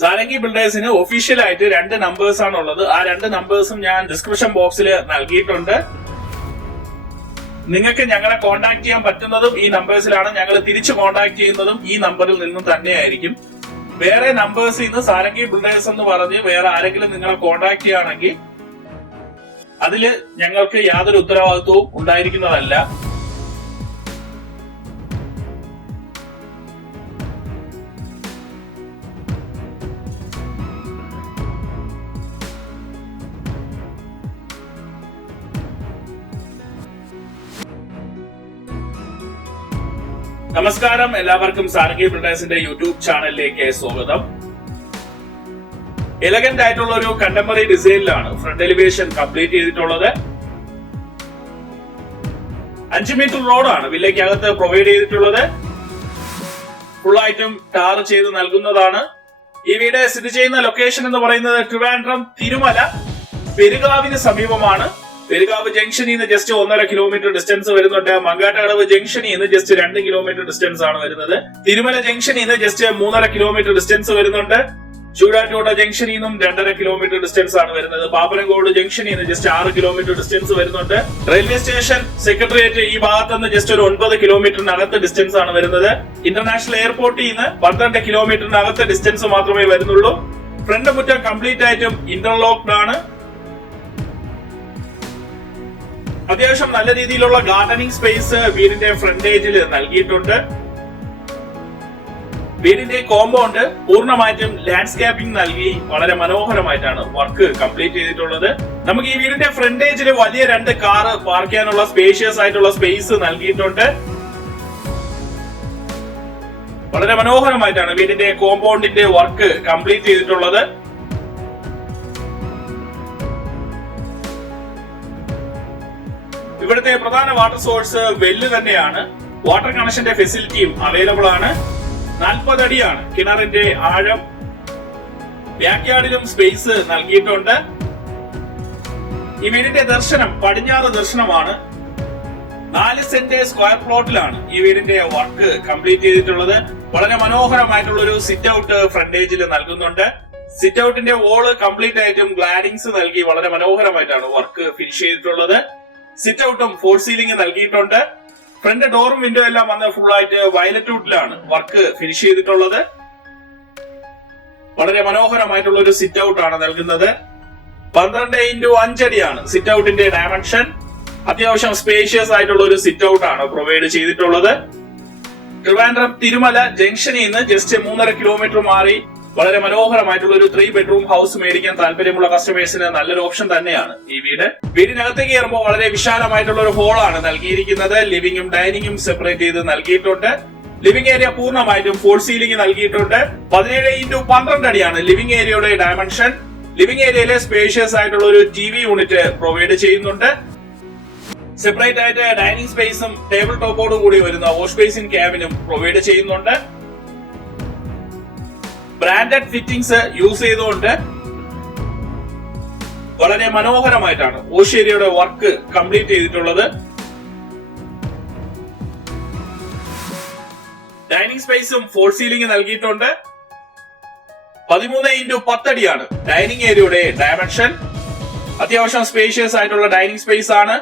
സാരംഗി ബിൽഡേഴ്സിന് ഒഫീഷ്യലായിട്ട് 2 നമ്പേഴ്സ് ആണുള്ളത്. ആ 2 നമ്പേഴ്സും ഞാൻ ഡിസ്ക്രിപ്ഷൻ ബോക്സിൽ നൽകിയിട്ടുണ്ട്. നിങ്ങൾക്ക് ഞങ്ങളെ കോൺടാക്ട് ചെയ്യാൻ പറ്റുന്നതും ഈ നമ്പേഴ്സിലാണ്. ഞങ്ങൾ തിരിച്ചു കോൺടാക്ട് ചെയ്യുന്നതും ഈ നമ്പറിൽ നിന്നും തന്നെയായിരിക്കും. വേറെ നമ്പേഴ്സിൽ നിന്ന് സാരംഗി ബിൽഡേഴ്സ് എന്ന് പറഞ്ഞ് വേറെ ആരെങ്കിലും നിങ്ങളെ കോൺടാക്ട് ചെയ്യുകയാണെങ്കിൽ അതില് ഞങ്ങൾക്ക് യാതൊരു ഉത്തരവാദിത്വവും ഉണ്ടായിരിക്കുന്നതല്ല. നമസ്കാരം, എല്ലാവർക്കും സാരംഗി ബിൽഡേഴ്സിന്റെ യൂട്യൂബ് ചാനലിലേക്ക് സ്വാഗതം. എലഗന്റ് ആയിട്ടുള്ള ഒരു കണ്ടംപററി ഡിസൈനിലാണ് ഫ്രണ്ട് എലിവേഷൻ കംപ്ലീറ്റ് ചെയ്തിട്ടുള്ളത്. 5 മീറ്റർ റോഡാണ് വില്ലയ്ക്കകത്ത് പ്രൊവൈഡ് ചെയ്തിട്ടുള്ളത്. ഫുൾ ആയിട്ടും ടാർ ചെയ്ത് നൽകുന്നതാണ്. ഈ വീട് സ്ഥിതി ചെയ്യുന്ന ലൊക്കേഷൻ എന്ന് പറയുന്നത് ട്രിവാൻഡ്രം തിരുമല പെരുകാവിന് സമീപമാണ്. പെരുകാവ് ജംഗ്ഷനിൽ നിന്ന് ജസ്റ്റ് 1.5 കിലോമീറ്റർ ഡിസ്റ്റൻസ് വരുന്നുണ്ട്. മങ്കാട്ടകടവ് ജംഗ്ഷനിൽ നിന്ന് ജസ്റ്റ് 2 കിലോമീറ്റർ ഡിസ്റ്റൻസ് ആണ് വരുന്നത്. തിരുമല ജംഗ്ഷനിൽ നിന്ന് ജസ്റ്റ് 3.5 കിലോമീറ്റർ ഡിസ്റ്റൻസ് വരുന്നുണ്ട്. ചൂടാറ്റോട ജംഗ്ഷനിൽ നിന്നും 2.5 കിലോമീറ്റർ ഡിസ്റ്റൻസ് ആണ് വരുന്നത്. പാപ്പനംകോട് ജംഗ്ഷനിൽ നിന്ന് ജസ്റ്റ് 6 കിലോമീറ്റർ ഡിസ്റ്റൻസ് വരുന്നുണ്ട്. റെയിൽവേ സ്റ്റേഷൻ, സെക്രട്ടേറിയറ്റ് ഈ ഭാഗത്ത് നിന്ന് ജസ്റ്റ് ഒരു 9 കിലോമീറ്ററിനകത്ത് ഡിസ്റ്റൻസ് ആണ് വരുന്നത്. ഇന്റർനാഷണൽ എയർപോർട്ടിൽ നിന്ന് 12 കിലോമീറ്ററിനകത്ത് ഡിസ്റ്റൻസ് മാത്രമേ വരുന്നുള്ളൂ. ഫ്രണ്ട് മുറ്റം കംപ്ലീറ്റ് ആയിട്ടും ഇന്റർലോക്ഡ് ആണ്. അത്യാവശ്യം നല്ല രീതിയിലുള്ള ഗാർഡനിങ് സ്പേസ് വീടിന്റെ ഫ്രണ്ടേജിൽ നൽകിയിട്ടുണ്ട്. വീടിന്റെ കോമ്പൗണ്ട് പൂർണ്ണമായിട്ടും ലാൻഡ്സ്കേപ്പിംഗ് നൽകി വളരെ മനോഹരമായിട്ടാണ് വർക്ക് കംപ്ലീറ്റ് ചെയ്തിട്ടുള്ളത്. നമുക്ക് ഈ വീടിന്റെ ഫ്രണ്ടേജിൽ വലിയ 2 കാർ പാർക്ക് ചെയ്യാനുള്ള സ്പേഷ്യസ് ആയിട്ടുള്ള സ്പേസ് നൽകിയിട്ടുണ്ട്. വളരെ മനോഹരമായിട്ടാണ് വീടിന്റെ കോമ്പൗണ്ടിന്റെ വർക്ക് കംപ്ലീറ്റ് ചെയ്തിട്ടുള്ളത്. ഇവിടുത്തെ പ്രധാന വാട്ടർ സോഴ്സ് വെല്ല് തന്നെയാണ്. വാട്ടർ കണക്ഷന്റെ ഫെസിലിറ്റിയും അവൈലബിൾ ആണ്. 40 അടിയാണ് കിണറിന്റെ ആഴം. ബാക്ക് യാർഡിലും സ്പേസ് നൽകിയിട്ടുണ്ട്. ഈ വീടിന്റെ ദർശനം പടിഞ്ഞാറ് ദർശനമാണ്. 4 സെന്റ് സ്ക്വയർ പ്ലോട്ടിലാണ് ഈ വീടിന്റെ വർക്ക് കംപ്ലീറ്റ് ചെയ്തിട്ടുള്ളത്. വളരെ മനോഹരമായിട്ടുള്ള ഒരു സിറ്റ് ഔട്ട് ഫ്രണ്ടേജിൽ നൽകുന്നുണ്ട്. സിറ്റ് ഔട്ടിന്റെ വോള് കംപ്ലീറ്റ് ആയിട്ടും ഗ്ലാഡിങ്സ് നൽകി വളരെ മനോഹരമായിട്ടാണ് വർക്ക് ഫിനിഷ് ചെയ്തിട്ടുള്ളത്. സിറ്റ് ഔട്ടും ഫോർ സീലിംഗ് നൽകിയിട്ടുണ്ട്. ഫ്രണ്ട് ഡോറും വിൻഡോ എല്ലാം വന്ന് ഫുൾ ആയിട്ട് വയലറ്റ് വുഡിലാണ് വർക്ക് ഫിനിഷ് ചെയ്തിട്ടുള്ളത്. വളരെ മനോഹരമായിട്ടുള്ള ഒരു സിറ്റ് ഔട്ട് ആണ് നൽകുന്നത്. 12x5 അടിയാണ് സിറ്റ് ഔട്ടിന്റെ ഡയമെൻഷൻ. അത്യാവശ്യം സ്പേഷ്യസ് ആയിട്ടുള്ള ഒരു സിറ്റ് ഔട്ട് ആണ് പ്രൊവൈഡ് ചെയ്തിട്ടുള്ളത്. ട്രിവാൻഡ്രം തിരുമല ജംഗ്ഷനിൽ നിന്ന് ജസ്റ്റ് 3.5 കിലോമീറ്റർ മാറി വളരെ മനോഹരമായിട്ടുള്ള ഒരു 3 ബെഡ്റൂം ഹൗസ് മേടിക്കാൻ താല്പര്യമുള്ള കസ്റ്റമേഴ്സിന് നല്ലൊരു ഓപ്ഷൻ തന്നെയാണ് ഈ വീട്. വീടിനകത്തേക്ക് കയറുമ്പോൾ വളരെ വിശാലമായിട്ടുള്ള ഒരു ഹോളാണ് നൽകിയിരിക്കുന്നത്. ലിവിംഗും ഡൈനിങ്ങും സെപ്പറേറ്റ് ചെയ്ത് നൽകിയിട്ടുണ്ട്. ലിവിംഗ് ഏരിയ പൂർണ്ണമായിട്ടും ഫോർ സീലിംഗ് നൽകിയിട്ടുണ്ട്. 17x12 അടിയാണ് ലിവിംഗ് ഏരിയയുടെ ഡയമെൻഷൻ. ലിവിംഗ് ഏരിയയിലെ സ്പേഷ്യസ് ആയിട്ടുള്ള ഒരു TV യൂണിറ്റ് പ്രൊവൈഡ് ചെയ്യുന്നുണ്ട്. സെപ്പറേറ്റ് ആയിട്ട് ഡൈനിങ് സ്പേസും ടേബിൾ ടോപ്പോട് കൂടി വരുന്ന വാഷ് ബേസിൻ ക്യാബിനും പ്രൊവൈഡ് ചെയ്യുന്നുണ്ട്. ബ്രാൻഡഡ് ഫിറ്റിംഗ്സ് യൂസ് ചെയ്തുകൊണ്ട് വളരെ മനോഹരമായിട്ടാണ് വാഷ് ഏരിയയുടെ വർക്ക് കംപ്ലീറ്റ് ചെയ്തിട്ടുള്ളത്. ഡൈനിങ് സ്പേസും ഫോർ സീലിംഗ് നൽകിയിട്ടുണ്ട്. 13x10 അടിയാണ് ഡൈനിങ് ഏരിയയുടെ ഡയമെൻഷൻ. അത്യാവശ്യം സ്പേഷ്യസ് ആയിട്ടുള്ള ഡൈനിങ് സ്പേസ് ആണ്.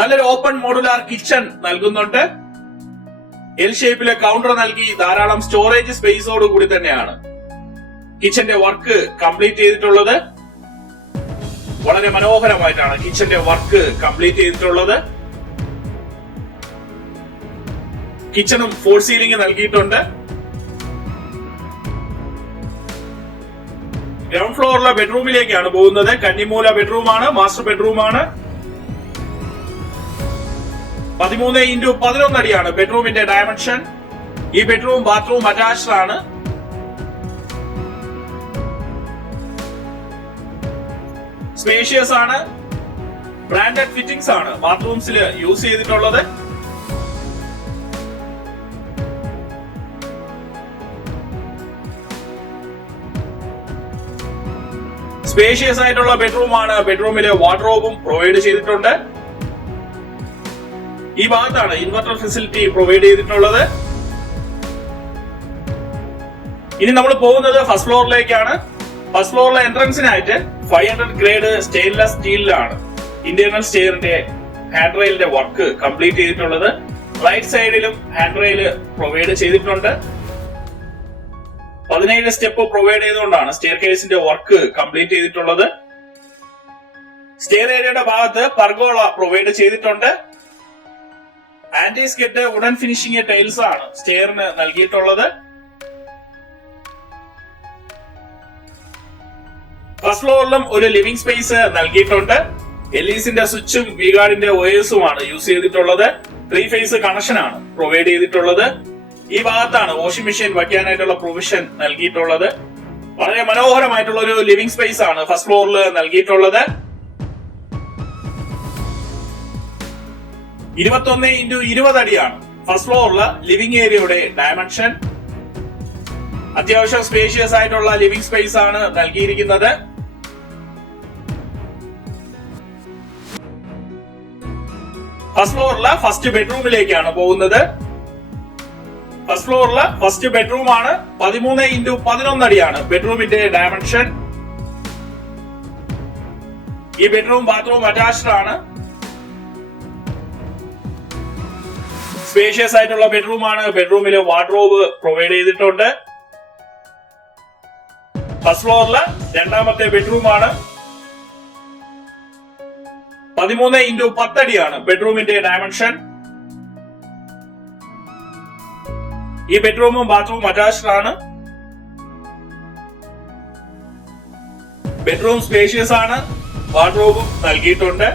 നല്ലൊരു ഓപ്പൺ മോഡുലാർ കിച്ചൺ നൽകുന്നുണ്ട്. എൽ ഷേപ്പിലെ കൗണ്ടർ നൽകി ധാരാളം സ്റ്റോറേജ് സ്പേസോട് കൂടി തന്നെയാണ് കിച്ചന്റെ വർക്ക് കംപ്ലീറ്റ് ചെയ്തിട്ടുള്ളത്. വളരെ മനോഹരമായിട്ടാണ് കിച്ചന്റെ വർക്ക് കംപ്ലീറ്റ് ചെയ്തിട്ടുള്ളത്. കിച്ചണും ഫോർ സീലിംഗ് നൽകിയിട്ടുണ്ട്. ഗ്രൗണ്ട് ഫ്ലോറിലെ ബെഡ്റൂമിലേക്കാണ് പോകുന്നത്. കന്നിമൂല ബെഡ്റൂമാണ്, മാസ്റ്റർ ബെഡ്റൂമാണ്. 13x11 അടിയാണ് ബെഡ്റൂമിന്റെ ഡയമെൻഷൻ. ഈ ബെഡ്റൂം ബാത്റൂം അറ്റാച്ച്ഡ് ആണ്. സ്പേഷ്യസ് ആണ്. ബ്രാൻഡഡ് ഫിറ്റിംഗ്സ് ആണ് ബാത്റൂംസിൽ യൂസ് ചെയ്തിട്ടുള്ളത്. സ്പേഷ്യസ് ആയിട്ടുള്ള ബെഡ്റൂമാണ്. ബെഡ്റൂമിലെ വാർഡ്രോബും പ്രൊവൈഡ് ചെയ്തിട്ടുണ്ട്. ഈ ഭാഗത്താണ് ഇൻവെർട്ടർ ഫെസിലിറ്റി പ്രൊവൈഡ് ചെയ്തിട്ടുള്ളത്. ഇനി നമ്മൾ പോകുന്നത് ഫസ്റ്റ് ഫ്ലോറിലേക്കാണ്. ഫസ്റ്റ് ഫ്ലോറിലെ എൻട്രൻസിനായിട്ട് 500 ഗ്രേഡ് സ്റ്റെയിൻലെസ് സ്റ്റീലിലാണ് ഇന്റേണൽ സ്റ്റെയറിന്റെ ഹാൻഡ് റെയിലിന്റെ വർക്ക് കംപ്ലീറ്റ് ചെയ്തിട്ടുള്ളത്. റൈറ്റ് സൈഡിലും ഹാൻഡ് റെയിൽ പ്രൊവൈഡ് ചെയ്തിട്ടുണ്ട്. 17 സ്റ്റെപ്പ് പ്രൊവൈഡ് ചെയ്തുകൊണ്ടാണ് സ്റ്റെയർ കേസിന്റെ വർക്ക് കംപ്ലീറ്റ് ചെയ്തിട്ടുള്ളത്. സ്റ്റെയർ ഏരിയയുടെ ഭാഗത്ത് പർഗോള പ്രൊവൈഡ് ചെയ്തിട്ടുണ്ട്. Anti skid wooden finishing tiles ആണ് സ്റ്റെയറിന് നൽകിയിട്ടുള്ളത്. ഫസ്റ്റ് ഫ്ലോറിലും ഒരു ലിവിംഗ് സ്പേസ് നൽകിയിട്ടുണ്ട്. എൽഇസിന്റെ സ്വിച്ചും വിഗാർഡിന്റെ വയേഴ്സുമാണ് യൂസ് ചെയ്തിട്ടുള്ളത്. 3 ഫേസ് കണക്ഷൻ ആണ് പ്രൊവൈഡ് ചെയ്തിട്ടുള്ളത്. ഈ ഭാഗത്താണ് വാഷിംഗ് മെഷീൻ വയ്ക്കാനായിട്ടുള്ള പ്രൊവിഷൻ നൽകിയിട്ടുള്ളത്. വളരെ മനോഹരമായിട്ടുള്ള ഒരു ലിവിംഗ് സ്പേസ് ആണ് ഫസ്റ്റ് ഫ്ലോറിൽ നൽകിയിട്ടുള്ളത്. 21x20 അടിയാണ് ഫസ്റ്റ് ഫ്ലോറിലെ ലിവിംഗ് ഏരിയയുടെ ഡയമെൻഷൻ. അത്യാവശ്യം സ്പേഷ്യസ് ആയിട്ടുള്ള ലിവിംഗ് സ്പേസ് ആണ് നൽകിയിരിക്കുന്നത്. ഫസ്റ്റ് ഫ്ലോറിലെ ഫസ്റ്റ് ബെഡ്റൂമിലേക്കാണ് പോകുന്നത്. ഫസ്റ്റ് ഫ്ലോറിലെ ഫസ്റ്റ് ബെഡ്റൂം ആണ്. 13x11 അടിയാണ് ബെഡ്റൂമിന്റെ ഡയമെൻഷൻ. ഈ ബെഡ്റൂം ബാത്റൂം അറ്റാച്ച്ഡ് ആണ്. സ്പേഷ്യസ് ആയിട്ടുള്ള ബെഡ്റൂം ആണ്. ബെഡ്റൂമിൽ വാർഡ്രോബ് പ്രൊവൈഡ് ചെയ്തിട്ടുണ്ട്. ഫസ്റ്റ് ഫ്ലോറിലെ രണ്ടാമത്തെ ബെഡ്റൂം ആണ്. 13x10 അടിയാണ് ബെഡ്റൂമിന്റെ ഡയമെൻഷൻ. ഈ ബെഡ്റൂമും ബാത്റൂം അറ്റാച്ച്ഡ് ആണ്. ബെഡ്റൂം സ്പേഷ്യസ് ആണ്. വാർഡ്രോബും നൽകിയിട്ടുണ്ട്.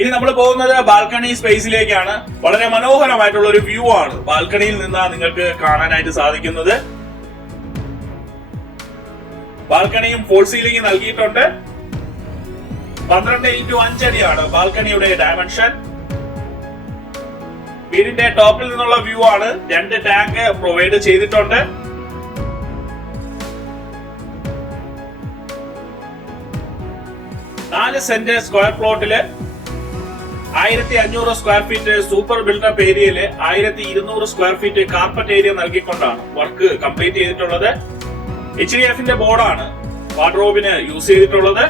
ഇനി നമ്മൾ പോകുന്നത് ബാൽക്കണി സ്പേസിലേക്കാണ്. വളരെ മനോഹരമായിട്ടുള്ള ഒരു വ്യൂ ആണ് ബാൽക്കണിയിൽ നിന്ന് നിങ്ങൾക്ക് കാണാനായിട്ട് സാധിക്കുന്നത്. ബാൽക്കണിയും ഫോൾ സീലിംഗ് നൽകിയിട്ടുണ്ട്. 12x5 അടിയാണ് ബാൽക്കണിയുടെ ഡയമെൻഷൻ. വീടിന്റെ ടോപ്പിൽ നിന്നുള്ള വ്യൂ ആണ്. 2 ടാങ്ക് പ്രൊവൈഡ് ചെയ്തിട്ടുണ്ട്. സെന്റ് സ്ക്വയർ പ്ലോട്ടില് 1500 സ്ക്വയർ ഫീറ്റ് സൂപ്പർ ബിൽഡപ്പ് ഏരിയയില് 1200 സ്ക്വയർ ഫീറ്റ് കാർപ്പറ്റ് ഏരിയ നൽകിക്കൊണ്ടാണ് വർക്ക് കംപ്ലീറ്റ് ചെയ്തിട്ടുള്ളത്. HDFന്റെ ബോർഡാണ് വാർഡ്രോബിന് യൂസ് ചെയ്തിട്ടുള്ളത്.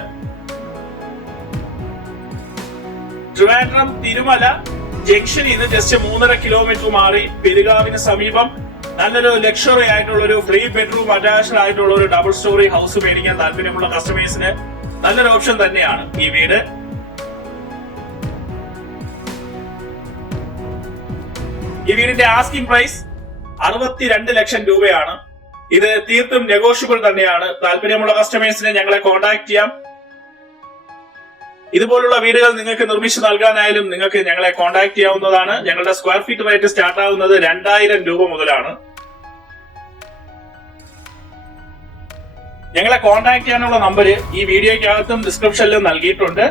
ട്രിവാൻഡ്രം തിരുമല ജംഗ്ഷനിൽ നിന്ന് ജസ്റ്റ് 3.5 കിലോമീറ്റർ മാറി പെരുകാവിന് സമീപം നല്ലൊരു ലക്ഷറി ആയിട്ടുള്ള ഒരു 3 ബെഡ്റൂം അറ്റാച്ച്ഡ് ആയിട്ടുള്ള ഒരു ഡബിൾ സ്റ്റോറി ഹൗസ് മേടിക്കാൻ താല്പര്യമുള്ള കസ്റ്റമേഴ്സിന് നല്ലൊരു ഓപ്ഷൻ തന്നെയാണ് ഈ വീട്. ഈ വീടിന്റെ ആസ്കിംഗ് പ്രൈസ് 62 ലക്ഷം രൂപയാണ്. ഇത് തീർത്തും നെഗോഷ്യബിൾ തന്നെയാണ്. താല്പര്യമുള്ള കസ്റ്റമേഴ്സിനെ ഞങ്ങളെ കോൺടാക്ട് ചെയ്യാം. ഇതുപോലുള്ള വീടുകൾ നിങ്ങൾക്ക് നിർമ്മിച്ചു നൽകാനായാലും നിങ്ങൾക്ക് ഞങ്ങളെ കോൺടാക്ട് ചെയ്യാവുന്നതാണ്. ഞങ്ങളുടെ സ്ക്വയർ ഫീറ്റ് റേറ്റ് സ്റ്റാർട്ട് ആവുന്നത് 2000 രൂപ മുതലാണ്. ഞങ്ങളെ കോൺടാക്ട് ചെയ്യാനുള്ള നമ്പർ ഈ വീഡിയോയ്ക്കകത്തും ഡിസ്ക്രിപ്ഷനിലും നൽകിയിട്ടുണ്ട്.